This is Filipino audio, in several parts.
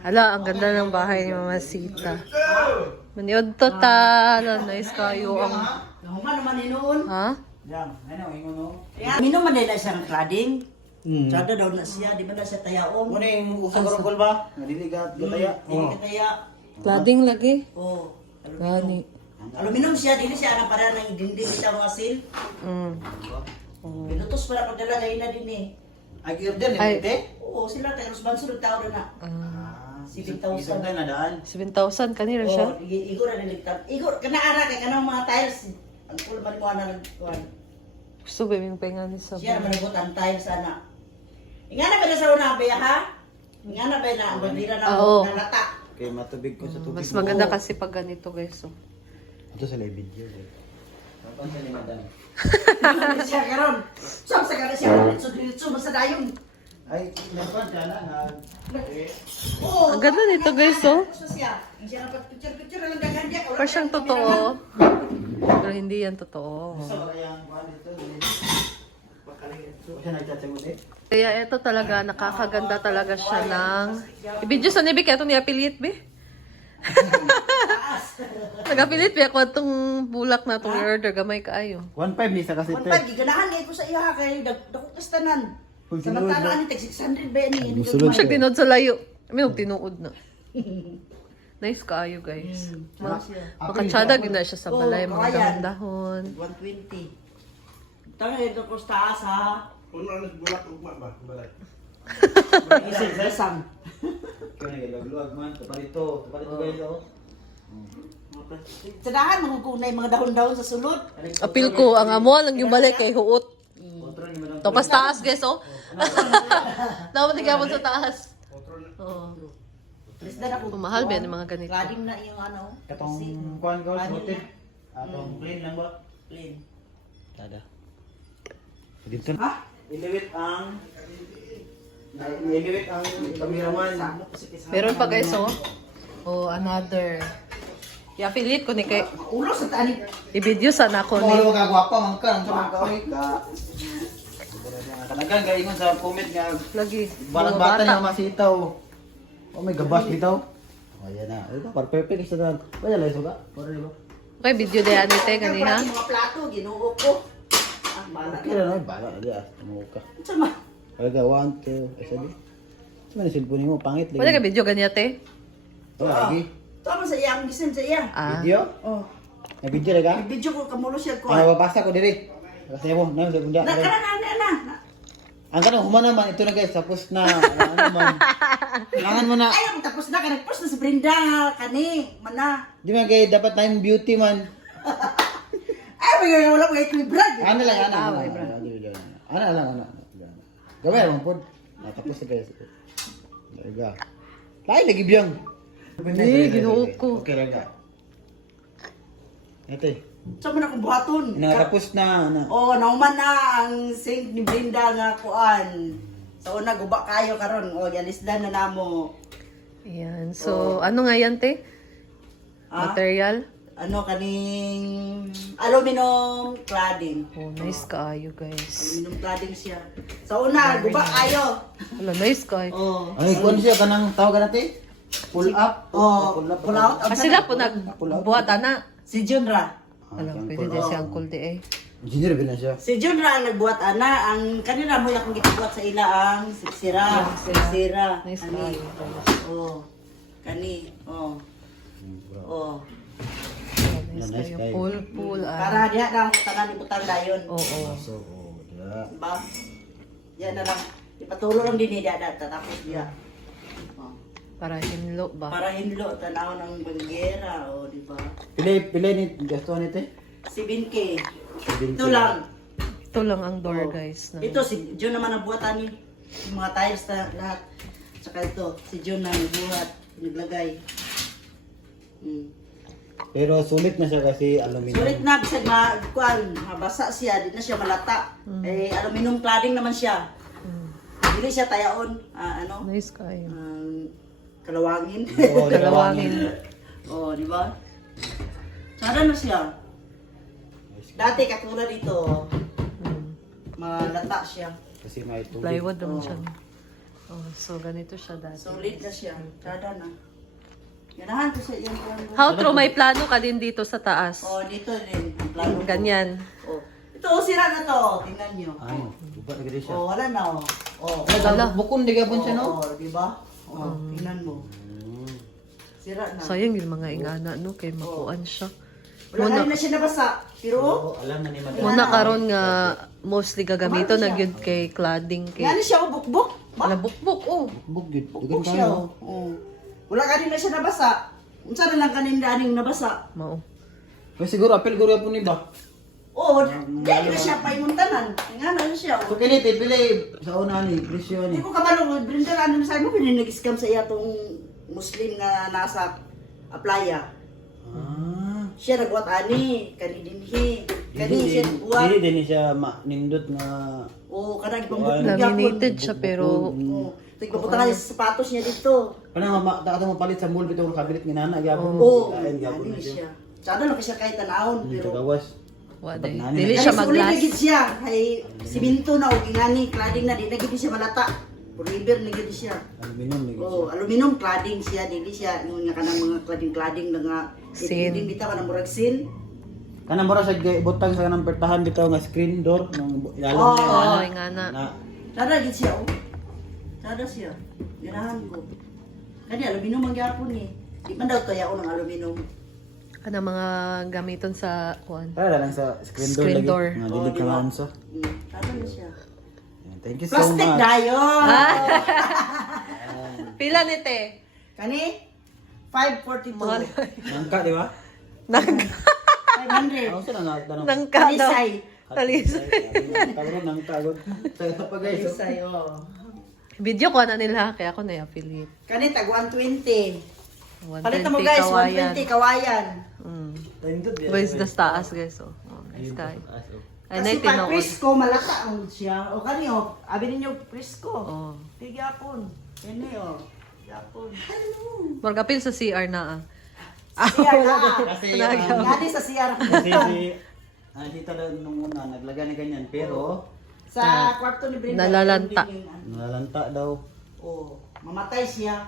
Ala, ang ganda ng bahay ni Mama Sita. Maniod to ta. Nice kayo ang... Nahuman naman noon. Ha? Yan, ano, ingon no. Minum man nila siyang cladding. Sada daw na siya, di ba na siya tayaon? Muna yung usang karungkol ba? Nadiligat, gataya. Hindi ka taya. Cladding lagi. Oo. Gani. Aluminum siya, dili siya ang para ng dinding bitaw nga sil. Pinutos para pagdala ngayon na din eh. Ay, kiyot din, Ay. limite? Oo, sila tayo mas bansulog tao na. 7,000. Isang tayo na daan. 7,000 kanina siya. Oo, igor na niligtan. Igor, kanaara kay kanang mga tiles. Ang kulo man mo na nagkuhan. Gusto ba yung pahinga ni sa Siya naman nagot ang tiles sana. Nga na ba na sa una ba ha? Nga na ba na bandira na Oo. nalata? Kaya matubig ko sa tubig. Mas maganda kasi pag ganito guys. So. Ito sa live video. Papansin ni madam. Siya karon. Sab sa kana siya. So basta dayon. Ay, napan ka na. Oo. Ang ganda nito guys, oh. Siya. Siya na picture lang daghan dia. Parang siyang totoo. Pero hindi yan totoo. Sa kayang kuhan dito. Pagkaling ito. Siya nagchatsagot eh. Kaya ito talaga, nakakaganda talaga siya ng... I-video sa nibi, kaya ito niya-affiliate, be? Nag-affiliate, be? Ako itong bulak na itong order, gamay kaayo. 1.5 ni sa kasi One pag giganahan kay ko sa iya kay dako kastanan. Samantala ani tag 600 ba ni? Siya tinod sa layo. May tinuod na. Nice kaayo, guys. Makachada, gina siya sa balay, mga dahon-dahon. 120. Tanga ito ko sa taas ha. Puno na bulak ugma ba? Balay. Isang besang. Kaya nagluag man. Tuparito guys oh. Sa dahan magugunay mga dahon-dahon sa sulod. Apil ko, ang amo lang yung balik kay huot. Kontrol ni madam. Tapos taas, guys, oh. Dapat tigapon sa taas. Oo. Lisdan ako. Mahal ba yan yung mga ganito? Cladding na yung ano. Katong kuhan ko sorted. Atong clean lang ba? Clean. Tada. Dito Ha? iliwit ang kameraman. Meron pa, guys, oh. Oh, another. I-affiliate ko ni kay... Ulo sa tani. I-video sana ko ni... Kung ka gwapa man ka, ang samang kaoy ka. Kanagan ka ingon sa comment nga Lagi. balang Mga bata niya masitaw. Oh may gabas bitaw. Oh yan na. Ito par perfect sa dan. Wala lang suga. Para di ba? Okay, video de anite ganiha. Mga plato ginuo ko. Ah, bala. Okay na na bala di ah. Mo ka. Sama. Talaga 1 2 isa di. Sama ni cellphone mo pangit Wala ka video ganiya te? Wala lagi. Tama sa iyang gisin sa iya. Ah. Video? Oh. Na video ka? Video ko kamulo siya ko. Ano babasa ko diri. Kasi mo na sa bunda. Na kana. Ang kanang human naman ito na guys tapos na ano man. Kailangan mo na. Ay, tapos na ka nagpost na si Brenda kani mana. Di man kay dapat na yung beauty man. Ay, may wala mo kay brag. Ano lang ano. Ah, Ano lang ano. Gawin mo pod. Natapos na guys. Daga. Lain lagi biyang. Eh, ginuo ko. Okay lang ka. Ate, Sa man akong buhaton. natapos na. Oh, nauman na ang sink ni Brenda nga kuan. Sa una guba kayo karon. Oh, yalisdan na namo. Ayan. So, ano nga yan te? Ah? Material? Ano kaning aluminum cladding. Oh, nice kaayo, guys. Aluminum cladding siya. Sa una guba kayo. Wala, nice kaayo. Oh. Ay, kung siya kanang tawag natin? Pull up? Oh, pull out. Ah, sila po nagbuhat, ana. Si Junra. Alam, pwede din si Uncle de eh. Engineer ba na siya? Si Junra ang nagbuhat ana, ang kanina mo yung gitubuhat sa ila ang sira. Sira. Nice Kani. kaayo. Oh. Kani. Oh. Oh. Nice Nice kaayo. kaayo. Pool, Para diha na ang tanan ibutang dayon. Oo. So, yeah. Diba? Yan na lang. Ipatulo lang din niya tatapos diha. Oh. Para hinlo ba? Para hinlo tanaw ng banggera, oh, di ba? Pilay ni gasto nito? 7K. Ito lang. Ito lang ang door, Oh. guys. Na. Ito si Jun naman ang buhatan ni yung mga tiles na lahat. Saka ito, si Jun na nagbuhat, naglagay. Pero sulit na siya kasi aluminum. Sulit na, bisag kuan, mabasa siya, di na siya malata. Eh, aluminum cladding naman siya. Dili siya tayaon, ano, Nice kaayo. kalawangin. Oo, Kalawangin. Oh, di ba? Sana na siya. Dati katulad dito, malata siya. Kasi may tubig. Plywood naman siya. Oh, so ganito siya dati. Solid na siya. Tada na. Ganahan ko sa iyang plano. How true, may plano ka din dito sa taas. Oh, dito din. Ang plano ko. Ganyan. Oh. Ito, oh, sira na to. Tingnan nyo. Ay, gubat na gano'n siya. Oh, wala na, oh. Oh. Wala. Bukon di gabon siya, no? Oh, di ba? Oh, tingnan mo. Sira na. Sayang yung mga ingana, no? Kay makuan siya. Wala na siya nabasa. Pero, Oo, alam na ni Madam. Muna karon nga mostly gagamito na gyud kay cladding kay yan siya, oh, bukbuk. Ba? nabukbuk oh. Bugid. Bukbuk siya, oh. Oh. Wala kanin na siya nabasa. Unsa na lang kanin daning nabasa. Mao. Pero siguro, apel guro po ni ba? Oo, di na siya paimuntanan. Nga na siya. So, kiniti, pili sa una ni, presyo Hindi ni. ko kabalo, Brenda, ano sa mo, nag-scam sa iya tong Muslim na nasa playa. Ah. Siya nagbuhat ani, kani dinhi. Kani siya buhat. Dili din siya nindot nga Oo, kanang Laminated siya pero Oo. Tigpapunta nga sa sapatos niya dito. Parang takatang mapalit sa mall bitaw kabilit ni nana gyapon. Oo, Kain gyapon ani na siya. siya. Sana lang siya kahit tanawon, Dito pero gawas. wa Dapat day. nani Dili na- siya Kani sulit na mag-glass. gid siya. Kay siminto na o ingani, cladding na, di na gid siya malata. Forever na gid siya. Aluminum ni. Oh, aluminum cladding siya, dili siya nung nga kanang mga cladding na nga. Sin. Hindi bitaw ka ng murag sin. Kanang mura sa butang sa kanang pertahan bitaw nga screen door nang ilalong Oo. niya. Oo, nana. ingana. Na Tada gid siya, oh. Tada siya. Ganahan ko. Kani aluminum ang gyapon ni. Di man daw tayo ng aluminum. Kana mga gamiton sa kuan. para lang sa screen door Screen lagi. door. Nga Oo, dili di ka ba? lanso. Tada na siya. Thank you so Plastic much. dayon. Pila ni te? Kani 542. Nangka di ba? Nang 500. Ako sila na tanong. nangka daw. Talisay. Talisay. Tagro nang tagod. Sa pa guys. Talisay, oh. Video ko na nila kaya ako na-affiliate. Kani tag 120. 120 Palit mo guys, kawayan. 120 kawayan. Mm. Tindot di. Boys the taas guys oh. Oh, nice guy. Ay Kasi nay pag tinuod. Prisco, malata ang siya. O kani o, abi ninyo Prisco. Oh. Tigapon. Yan o. Yapon. Margapil sa CR na ah. Siya na. Kasi Ngani sa CR. kasi si nakita daw nung una naglagay na ganyan pero Sa kwarto ni Brenda. Nalalanta. nalalanta daw Oh, mamatay siya.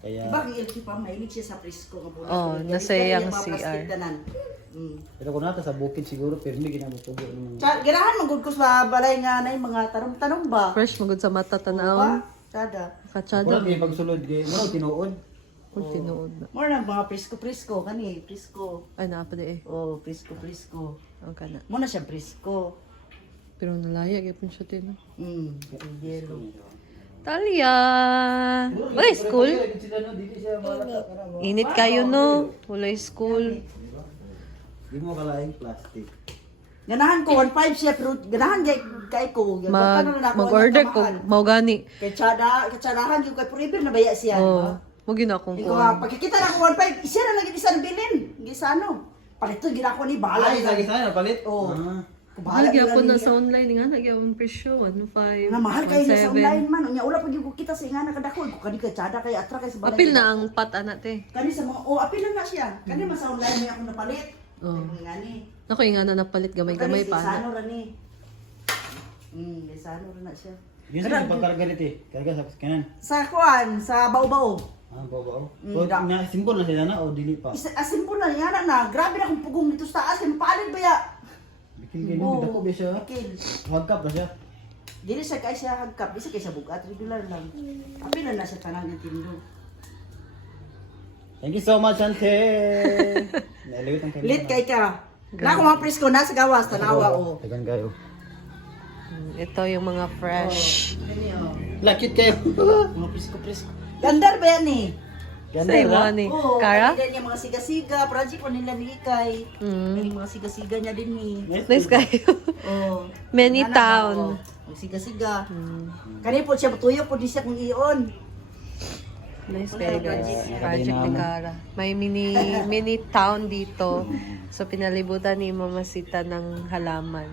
kaya Diba kung LP pa, mahilig siya sa Prisco. Oh, nasa iyang CR. Mm. pero kung nata sa bukid siguro pero hindi ginabot-tubo ng Ganahan magud ko sa balay nga na mga tanong-tanong ba? Fresh magud sa mata Ba? tanawon. Kada. Kachada. wala kay pagsulod kay mo tinuod. Kung tinuod na. More na mga Prisco kani, Prisco. Ay naa pa di eh. Oh, Prisco. Ang kana. Muna siya Prisco. Pero nalaya gyapon siya tin. Yellow. Talia. Wala school? Init kayo no. Wala school. Di mo kalaing plastic. Ganahan ko 1.5 siya pero ganahan kay ko. Mag-order ko mao gani. Kay tsadahan yung kay forever na baya siya. Oh. Mo gina akong Ikaw kuan. pagkikita na ko 1.5, siya na lagi isa bilin. Gisa ano? Palito gina ko ni bahala. Ay, lagi sana palit. Oo. Ah. Bahala Nagyapon na niya. sa online nga nagyapon presyo 1.5. Na mahal kayo na sa 1.7. online man. Unya ula pag yung kita sa ingana kadako ko kani ka tsada kay atra kay sa balay. Apil na ang pat ana te. Kani sa mga apil lang na siya. Kani man sa online may ako napalit. Oh. Ngani. Nako yung nga na napalit gamay-gamay pa na. Sano ra ni. Sano ra na siya. Yun sa pagkarga nito eh. Karga sa kanan. Sa kuan, sa bao-bao. Ah, babaw. Mm, O na simbol na sila na o dili pa. Asin po na, yan na. Grabe na kung pugong dito sa taas. Kaya mapaalid ba ya? Bikil ganyan, dako ba siya? Bikil. Hagkap ba siya? Dili siya kaya siya hagkap. Bisa kaya siya bugat. Regular lang. Apil na siya tanan ng tindo. Thank you so much, Ante. Nalawit ang Lit kay ka. Na ako mga presko na sa gawas. Tanawa o. Tagan kayo. Ito yung mga fresh. Lakit kayo. Mga presko. Gandar ba yan eh? Ganda Sa imo na. ni Oo. Kara? Kaya niya mga siga-siga. Project po nila ni Ikay. Mm. Kaya mga siga-siga niya din ni. Nice kayo. Oh. Many Nana, town. oh. Siga-siga. Mm. Kani po siya tuyok po di siya kung iyon. Nice Wala kayo yung guys. project. Project ni Kara. May mini town dito. So pinalibutan ni Mamasita ng halaman.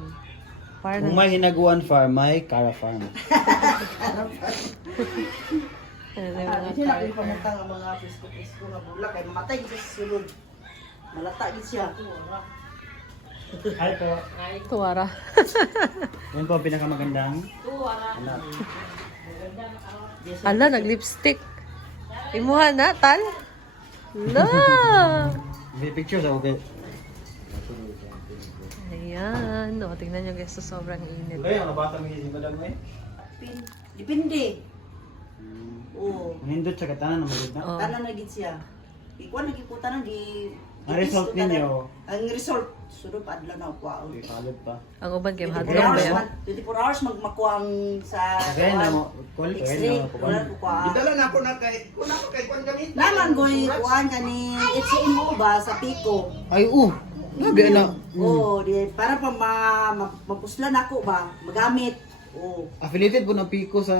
Para Kung may hinaguan farm, may Cara Farm. Hindi na kayo pamutang ang mga presko-presko nga bulak kay mamatay gid sa sulod. Malata gid siya. Hi po. Tuwara. Yan po ang pinakamagandang anak. Ala, nag-lipstick. Imuha na, tal? La! May pictures ako, okay. Ayan. O, tingnan nyo guys, so sobrang init. Kaya, nabasa mo yung madam eh. Depende. Oo. Nindot sa katanan na magod na. Oh. Tanan na gid siya. Ikuan nagikuta na di. Ang result ninyo? Ang result sudo pa adlaw na kwa. Okay, kalod pa. Ang uban kayo, 24 hadlong ba hours yan? man, 24 hours magmakuha ang sa Kaya na mo, quality X-ray, kaya na wala ko kwa. Idala na ako na kay, kung ako kay Kwan gamit. Naman goy kuan kani HCMO ba sa Pico. Ay, Gabi na. Oh, di para pa mapuslan ako ba, magamit. Oh. Affiliated po ng Pico sa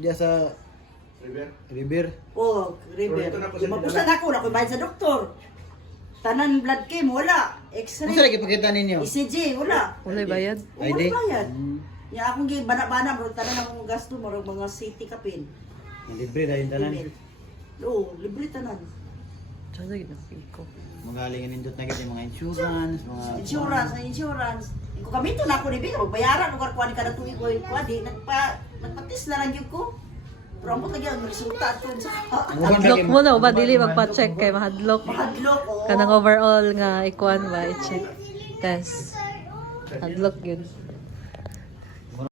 diya sa River. River. Oh, River. Ito na po sa Mapuslan ako na ko bayad sa doktor. Tanan blood chem wala. Ano sa X-ray. lagi pakita ninyo? ECG wala. Ulay bayad? Ay, Wala di. bayad. Ya akong gi bana-bana bro tanan akong gasto mo mga city kapin. Libre dahil tanan. Oo, libre tanan. Diyan na ginapiko. Magaling nindot na kita yung mga insurance, mga... Insurance. Kung kamito na ako ni Bika, magbayaran ko kuha ni kada tuig ko kuha nagpatis na lang gyud ko. Pero ang lagi ang resulta at yun sa Hadlok mo na, ba dili magpa-check kay mahadlok. mahadlok ko. Kanang overall nga ikuan ba, i-check. Test. Hadlok yun.